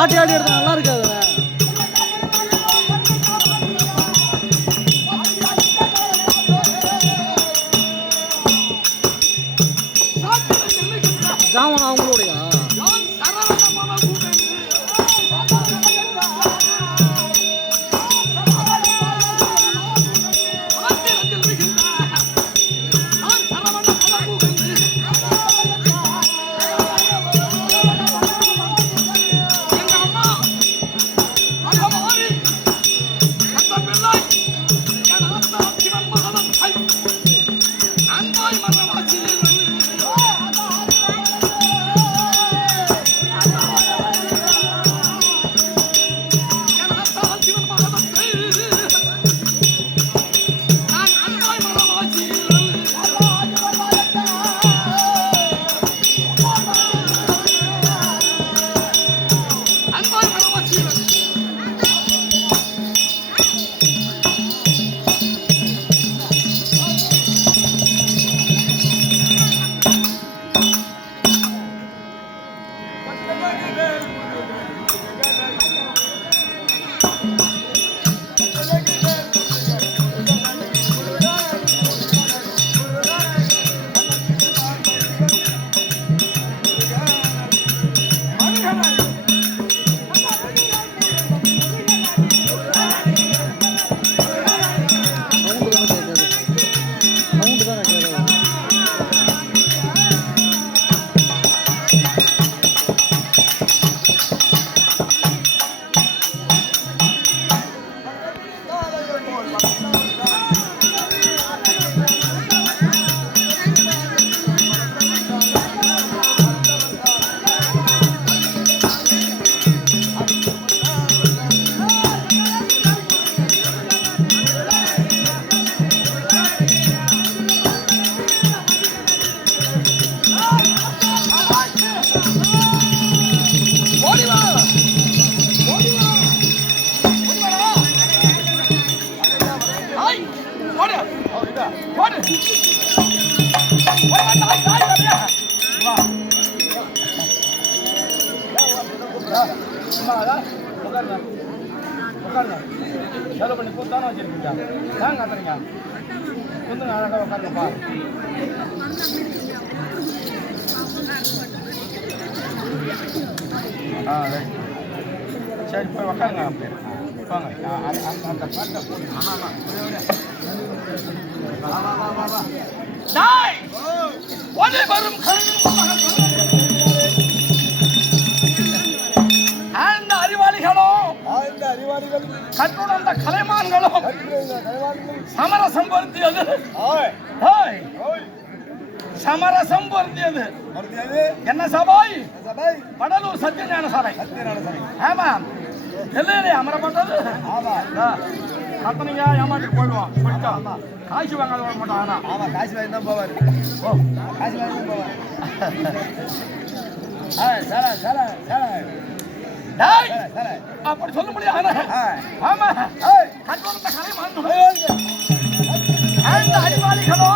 ஆட்டி ஆட்டி எடுத்தா நல்லா இருக்காது. ஜாமான் அவங்களுடைய செலவு பண்ணி கூத்தானே வச்சிருக்கீங்க. ஏன் காத்துறீங்க? கொஞ்சம் அழகாக உட்காருங்கப்பா. ரைட். சரி போய் உட்காருங்க. அப்படியே வாங்க. அந்த பாட்டை போடு. வரும் கட்டுணர்ந்த கலைமான்களும் சமரசம் பொருந்தியது. சமரசம் பொருந்தியது என்ன சபை? வடலூர் சத்தியஞான சபை. ஆமா, எல்லையிலே அமரப்பட்டது. கத்தனையா ஏமாற்றிட்டு போயிடுவான். போயிட்டா காசு வாங்காத வர மாட்டான். ஆனா ஆமா காசு வாங்கி தான் போவாரு. ஓ காசு வாங்கி தான் போவாரு. அப்படி சொல்ல முடியாது. ஆமா கட்டோட கலை மாண்டு அறிவாளிகளோ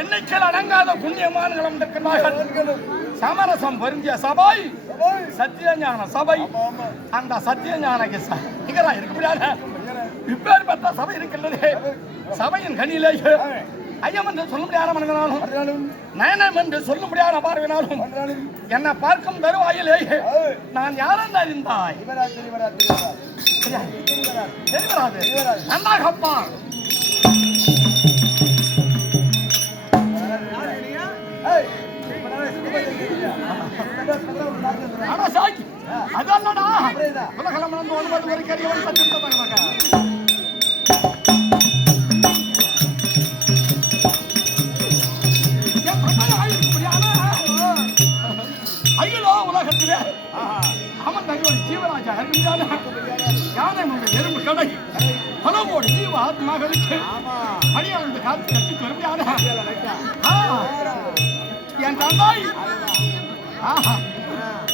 எண்ணிக்கையில் அடங்காத புண்ணியமான்களும் இருக்கிறார்கள். சமரசம் பொருந்திய சபை சத்தியஞான சபை. அந்த சத்தியஞானக்கு நிகரா இருக்க முடியாது. இப்பேற்பட்ட சபை இருக்கின்றது. சபையின் கனியிலேயே ஐயம் என்று சொல்ல முடியாத மனிதனாலும் நயனம் என்று சொல்ல முடியாத பார்வையினாலும் என்னை பார்க்கும் தருவாயிலேயே நான் யாரென்று அறிந்தாய்? தெரிவராது. நன்றாகப்பா அதல்லடா உலகம் ஒன்பது வரை கரியவன் சத்தியம். ஐயோ உலகத்திலே அவன் தங்களோட ஜீவராஜா யானை எறும்பு கடை பலவோடு ஜீவ ஆத்மாக்களுக்கு பணியாளர் காத்து கட்டி பெருமையான என் தந்தாய்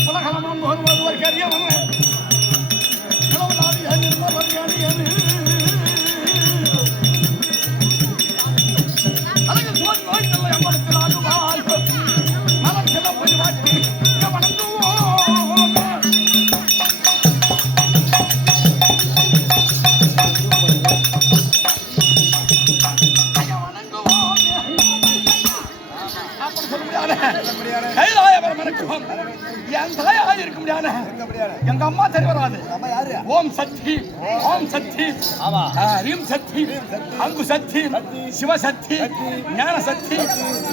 உலகம் ஒருவர் கரியவன் அழகு சோழ் நோய் நல்ல எம்பளத்தில் ஆகுவாய் மனம் செல்ல போய் வாட்டி எங்க அம்மா தெரிவராது. ஓம் சக்தி ஓம் சக்தி ரீம் சக்தி அங்கு சக்தி சிவசக்தி ஞான சக்தி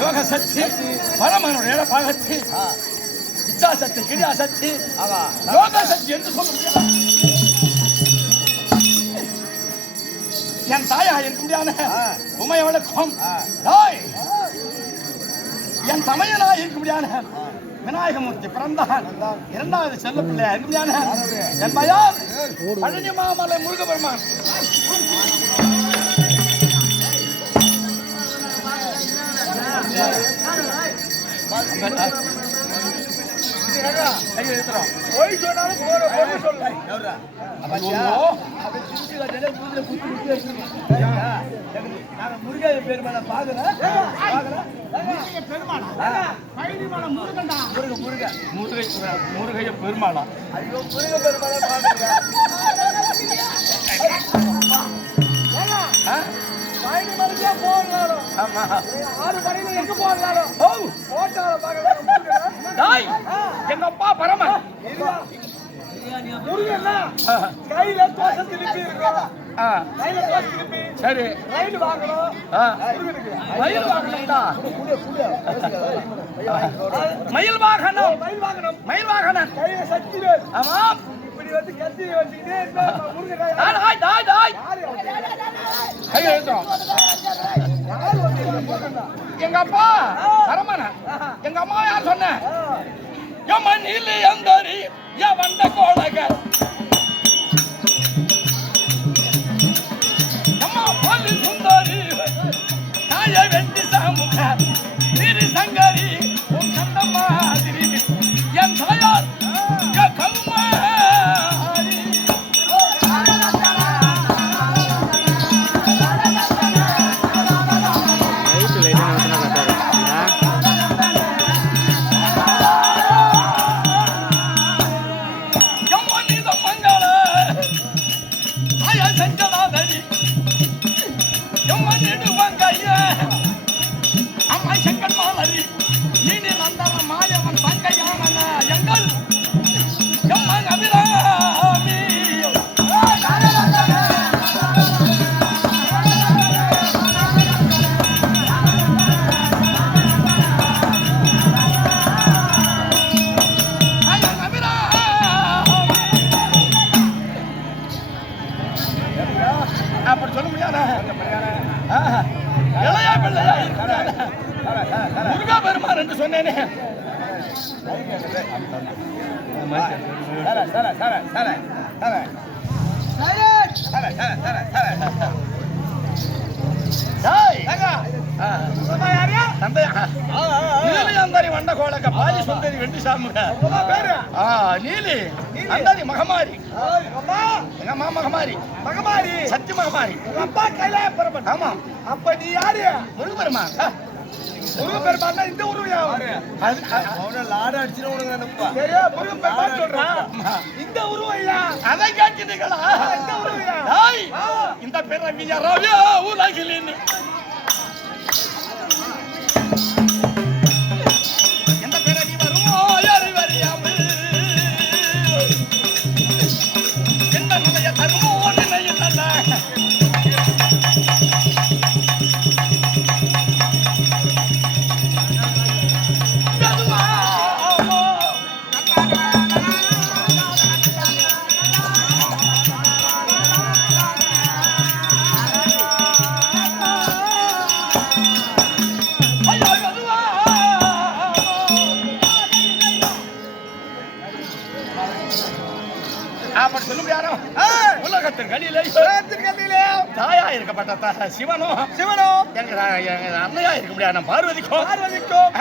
யோக சக்தி பரமனுடைய பாகத்தி இச்சா சக்தி கிரியா சக்தி யோக சக்தி என்று சொல்ல முடியாது. என் தாயா இருக்க முடியாது. உமைய விளக்கம் என் சமையலா இருக்க முடியாது. விநாயகமூர்த்தி பிறந்தான். இரண்டாவது செல்ல பிள்ளை இருக்க முடியாது. என் பயார் பழனி மாமலை முருகபெருமான். முருகை பெருமான பாக்குறேன் முருகைய பெருமாளா? ஐயோ முருக பெருமான பாக்குறேன். பழனி மலைக்கே போகணும். ஆமா 6 மணில எங்க போகலாம்? போட்டால பாக்குறேன். எங்க அப்பா பரமன் முருகன்னா கையில தோசை திருப்பி இருக்கா? கையில தோசை திருப்பி சரி ரயில் வாங்கணும். மயில் வாகனம் மயில் வாகனம் மயில் வாகனம் கையில சக்தி வேறு. ஆமா இப்படி வந்து கத்தி வச்சுக்கிட்டே முருகன் எங்க அப்பா பரமன எங்க அம்மா யார் சொன்ன யமனில் எந்தரி யவண்ட கோளகர் அம்மா பாலி சுந்தரி தாய வெண்டி சாமுக திரு சங்கரி உன் கண்டம்மா திரி என் தாயார் கல்மாரி அப்படி சொல்ல முடியாத இளையா பிள்ளையா முருகா பெருமான் என்று சொன்னேனே வண்ட கோலக்க பாதி சுந்தரி வெண்டி சாமுக நீலி அந்தாரி மகமாரி எங்க அம்மா மகமாரி மகமாரி சத்தி மகமாரி அப்பா கையில பெறப்பட்ட ஆமா அப்ப நீ யாரு முருகபெருமா முருகப்பெருமான் இந்த உருவியா அவனை லாட அடிச்சு உனக்கு முருகப்பெருமான் சொல்றான் இந்த உருவம் இல்ல அதை கேட்கிறீங்களா இந்த உருவியா இந்த பிறவிய ரவியா உலகிலின் எந்த பிறவி வருமோ அறிவறியாமல் எந்த நிலைய தருமோ நிலையில் அல்ல அப்படி சொல்லும் யாரோ உலகத்தின் கலியிலே தாயா இருக்கப்பட்ட சிவனும் எங்க அன்னையா இருக்க முடியாது பார்வதிக்கும்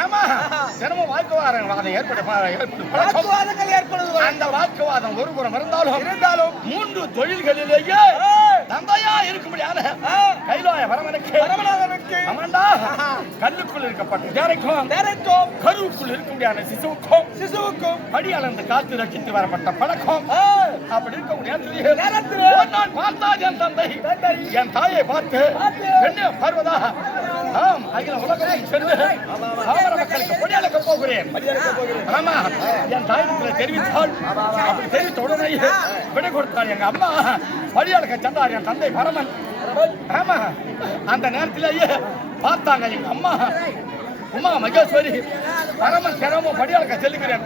ஆமா தினமும் வாக்குவாதம் ஏற்படுது அந்த வாக்குவாதம் ஒரு புறம் இருந்தாலும் 3 தொழில்களிலேயே தந்தையா இருக்க முடியாது கைலாய வரமனுக்கு ஆமாண்டா கல்லுக்குள் இருக்கப்பட்ட தேரைக்கும் கருவுக்குள் இருக்க முடியாத சிசுவுக்கும் படி அளந்து காத்து ரசித்து வரப்பட்ட பழக்கம் அப்படி இருக்க முடியாது நான் பார்த்தா என் தந்தை என் தாயை பார்த்து என்ன பார்வதா ஆம் அகில உலகம் சென்று அவர மக்களுக்கு பொடியளக்க போகிறேன் ஆமா என் தாயிடத்தில் தெரிவித்தாள் அப்படி தெரிவித்த உடனே விடை கொடுத்தாள் எங்க அம்மா பொடியளக்க சென்றார் என் தந்தை பரமன் ஆமா அந்த நேரத்திலேயே பார்த்தாங்க எங்க அம்மா உமா மகேஸ்வரி பரமன் தினமும் படியாளக்க செல்லுகிறேன்